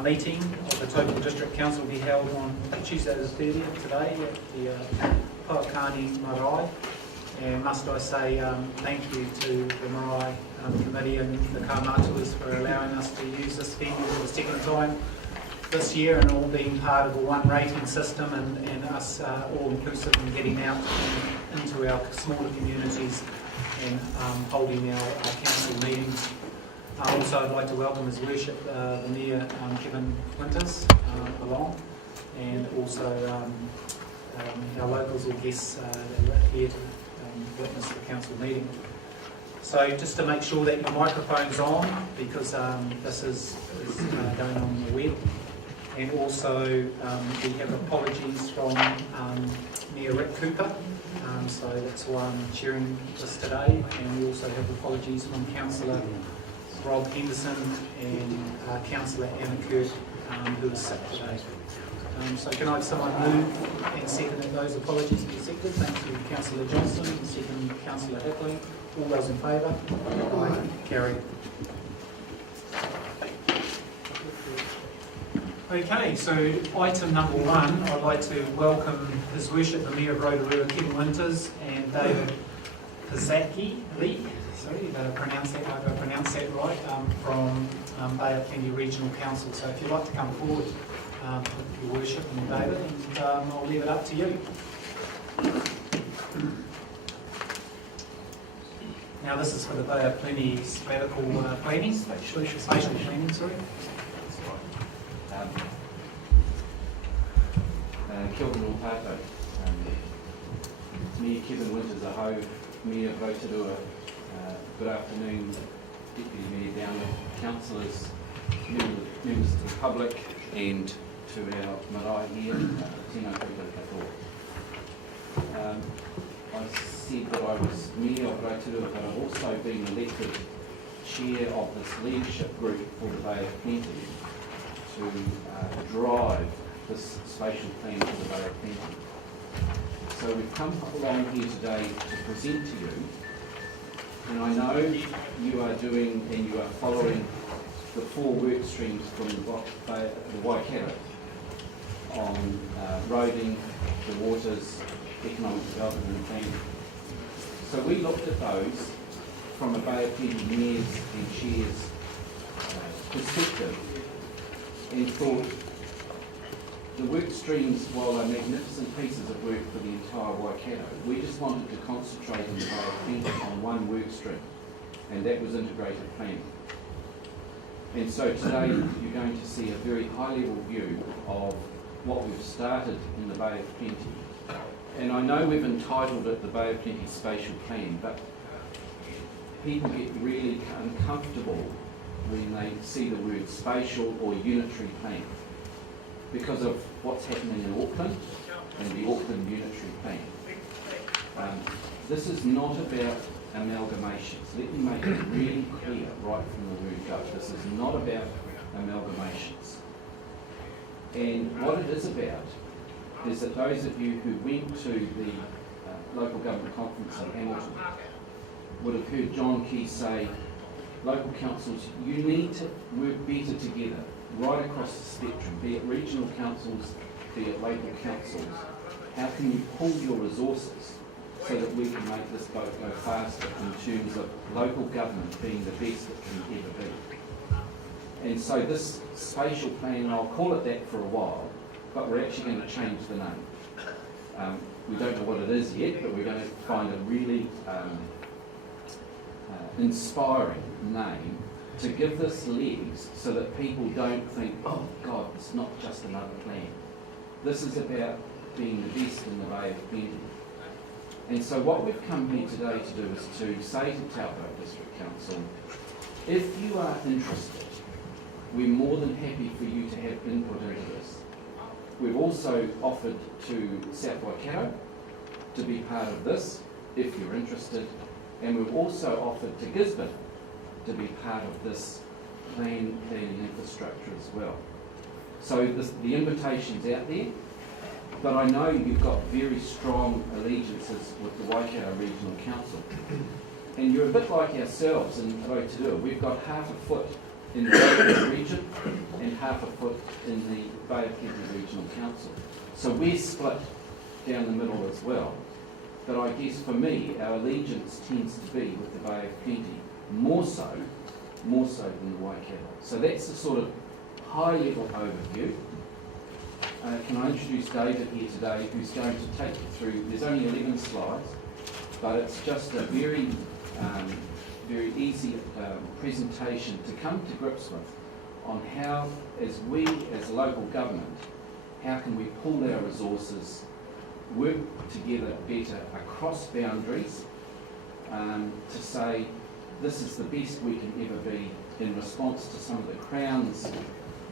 meeting of the Taupo District Council will be held on Tuesday the 30th today at the Pouakani marae. And must I say thank you to the marae committee and the kaumātuas for allowing us to use this venue for the second time this year, and all being part of a one rating system, and us all inclusive in getting out into our smaller communities and holding our council meetings. Also, I'd like to welcome His Worship the Mayor Kevin Winters along, and also our locals or guests that are here to witness the council meeting. So just to make sure that your microphone's on, because this is going on the web. And also we have apologies from Mayor Rick Cooper, so that's why I'm chairing this today. And we also have apologies from Councillor Rob Henderson and Councillor Anna Kirk, who is sick today. So can I have someone move and second that those apologies be accepted? Thank you, Councillor Johnson, and second Councillor Hickley. All those in favour? Aye. Carried. Okay, so item number one, I'd like to welcome His Worship the Mayor of Rotorua, Kevin Winters, and David Pizzacki, sorry, you better pronounce that, I hope I pronounced that right, from Bay of Plenty Regional Council. So if you'd like to come forward, Your Worship and David, and I'll leave it up to you. Now this is for the Bay of Plenty sabbatical planning, spatial planning, sorry. Kia ora no tātou. Me, Kevin Winters, aho, Mayor of Rotorua. Good afternoon, Deputy Mayor Downer, Councillors, members of the public, and to our marae here, tēnā koutou katoa. I said that I was Mayor of Rotorua, but I've also been elected Chair of this leadership group for the Bay of Plenty to drive this spatial plan for the Bay of Plenty. So we've come along here today to present to you, and I know you are doing and you are following the 4 work streams from the Waikato on roading, the waters, economic development and planning. So we looked at those from a Bay of Plenty Mayor's and Chair's perspective, and thought the work streams, while are magnificent pieces of work for the entire Waikato, we just wanted to concentrate in the Bay of Plenty on one work stream, and that was integrated planning. And so today you're going to see a very high-level view of what we've started in the Bay of Plenty. And I know we've entitled it the Bay of Plenty Spatial Plan, but people get really uncomfortable when they see the word spatial or unitary plan, because of what's happening in Auckland and the Auckland unitary plan. This is not about amalgamations. Let me make it really clear right from the word go. This is not about amalgamations. And what it is about is that those of you who went to the local government conference in Hamilton would have heard John Key say, local councils, you need to work better together right across the spectrum, be it regional councils, be it local councils. How can you pool your resources so that we can make this boat go faster in terms of local government being the best it can ever be? And so this spatial plan, I'll call it that for a while, but we're actually going to change the name. We don't know what it is yet, but we're going to find a really inspiring name to give this legs so that people don't think, oh God, it's not just another plan. This is about being the best in the Bay of Plenty. And so what we've come here today to do is to say to Taupo District Council, if you are interested, we're more than happy for you to have input into this. We've also offered to South Waikato to be part of this, if you're interested, and we've also offered to Gisborne to be part of this planning infrastructure as well. So the invitation's out there, but I know you've got very strong allegiances with the Waikato Regional Council. And you're a bit like ourselves in Rotorua. We've got half a foot in the Waikato region and half half a foot in the Bay of Plenty Regional Council. So we're split down the middle as well. But I guess for me, our allegiance tends to be with the Bay of Plenty, more so than the Waikato. So that's the sort of high-level overview. Can I introduce David here today, who's going to take you through, there's only 11 slides, but it's just a very easy presentation to come to grips with on how, as we, as local government, how can we pool our resources, work together better across boundaries, to say this is the best we can ever be in response to some of the Crown's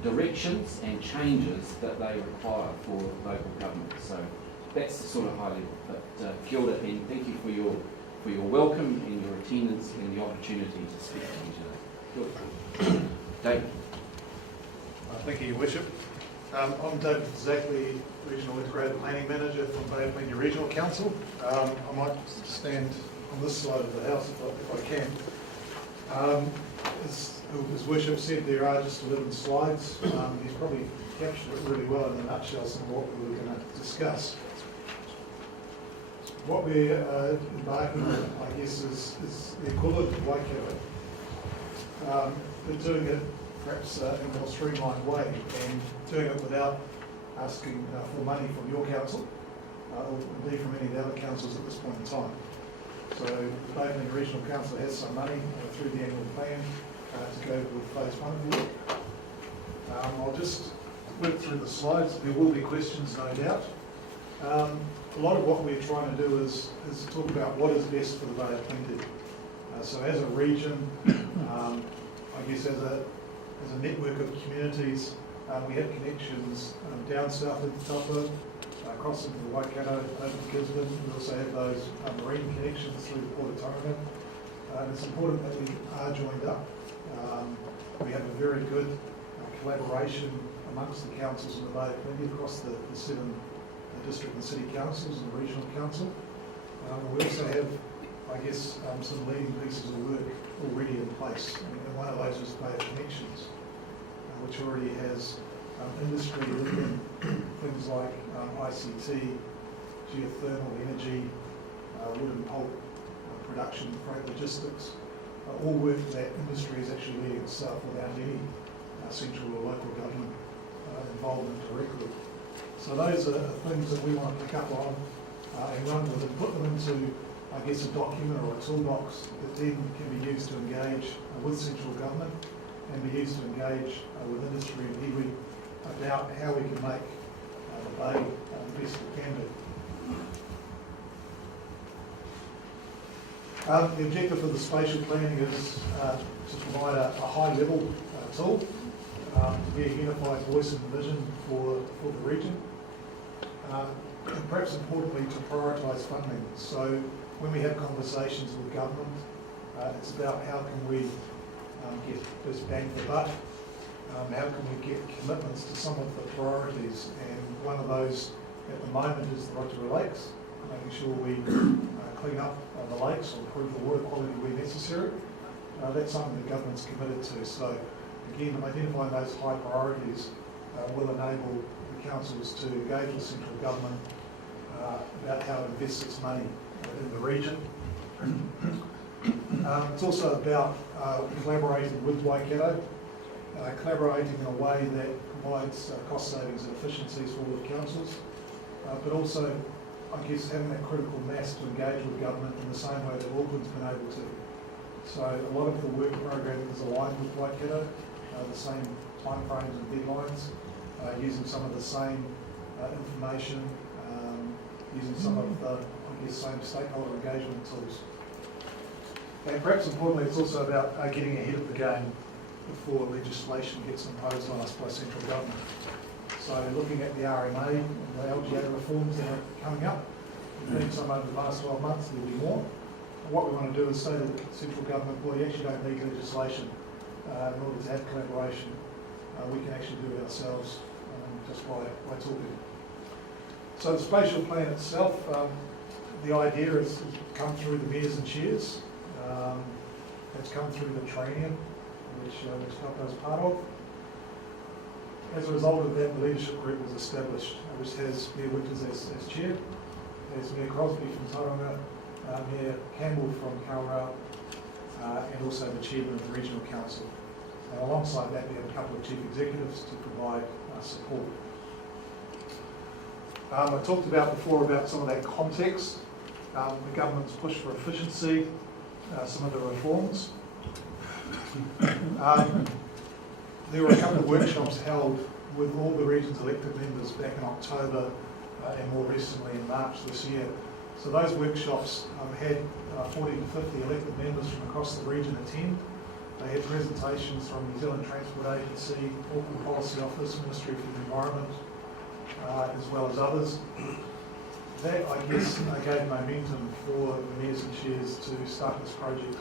directions and changes that they require for local government. So that's the sort of high level. But kia ora, and thank you for your welcome and your attendance and the opportunity to speak to you today. Kia ora. David. Thank you, Your Worship. I'm David Zackley, Regional Integrated Planning Manager from Bay of Plenty Regional Council. I might stand on this side of the house if I can. As Worship said, there are just 11 slides. He's probably captured it really well in a nutshell, some of what we were going to discuss. What we're embarking on, I guess, is the equivalent of Waikato. We're doing it perhaps in a more streamlined way and doing it without asking for money from your council or indeed from any of the other councils at this point in time. So the Bay of Plenty Regional Council has some money through the annual plan to go with phase 1 of the work. I'll just work through the slides. There will be questions, no doubt. A lot of what we're trying to do is talk about what is best for the Bay of Plenty. So as a region, I guess as a network of communities, we have connections down south into Taupo, across into the Waikato, over to Gisborne. We also have those marine connections through the Port of Tauranga. It's important that we are joined up. We have a very good collaboration amongst the councils in the Bay of Plenty across the 7 district and city councils and the regional council. We also have, I guess, some leading pieces of work already in place. And one of those is Bay of Connections, which already has industry looking things like ICT, geothermal energy, wood and pulp production, freight logistics, all work that industry is actually leading itself without any central or local government involvement directly. So those are things that we want to pick up on and run with and put them into, I guess, a document or a toolbox that then can be used to engage with central government and be used to engage with industry and iwi about how we can make the Bay the best we can do. The objective of the spatial planning is to provide a high-level tool to be a unified voice and vision for the region. And perhaps importantly, to prioritise funding. So when we have conversations with government, it's about how can we get best bang for buck, how can we get commitments to some of the priorities, and one of those at the moment is the Rotorua Lakes, making sure we clean up the lakes or improve the water quality where necessary. That's something the government's committed to. So again, identifying those high priorities will enable the councils to engage with central government about how it invests its money in the region. It's also about collaborating with Waikato, collaborating in a way that provides cost savings and efficiencies for all the councils, but also, I guess, having that critical mass to engage with government in the same way that Auckland's been able to. So a lot of the work program is aligned with Waikato, the same timeframes and deadlines, using some of the same information, using some of the, I guess, same stakeholder engagement tools. And perhaps importantly, it's also about getting ahead of the game before legislation gets imposed on us by central government. So looking at the RMA and the LGA reforms that are coming up, there's been some over the last 12 months, there'll be more. And what we want to do is say to the central government, well, you actually don't need legislation in order to have collaboration. We can actually do it ourselves just by talking. So the spatial plan itself, the idea is come through the mayors and chairs. It's come through the training, which Taupo is part of. as a result of that, the leadership group was established, which has Mayor Winters as chair, there's Mayor Crosby from Tauranga, Mayor Campbell from Kaunihera, and also the chairman of the regional council. And alongside that, we have a couple of chief executives to provide support. I talked about before about some of that context, the government's push for efficiency, some of the reforms. There were a couple of workshops held with all the region's elected members back in October and more recently in March this year. So those workshops had 40 to 50 elected members from across the region attend. They had presentations from New Zealand Transport Agency, Auckland Policy Office, Ministry for the Environment, as well as others. That, I guess, gave momentum for the mayors and chairs to start this project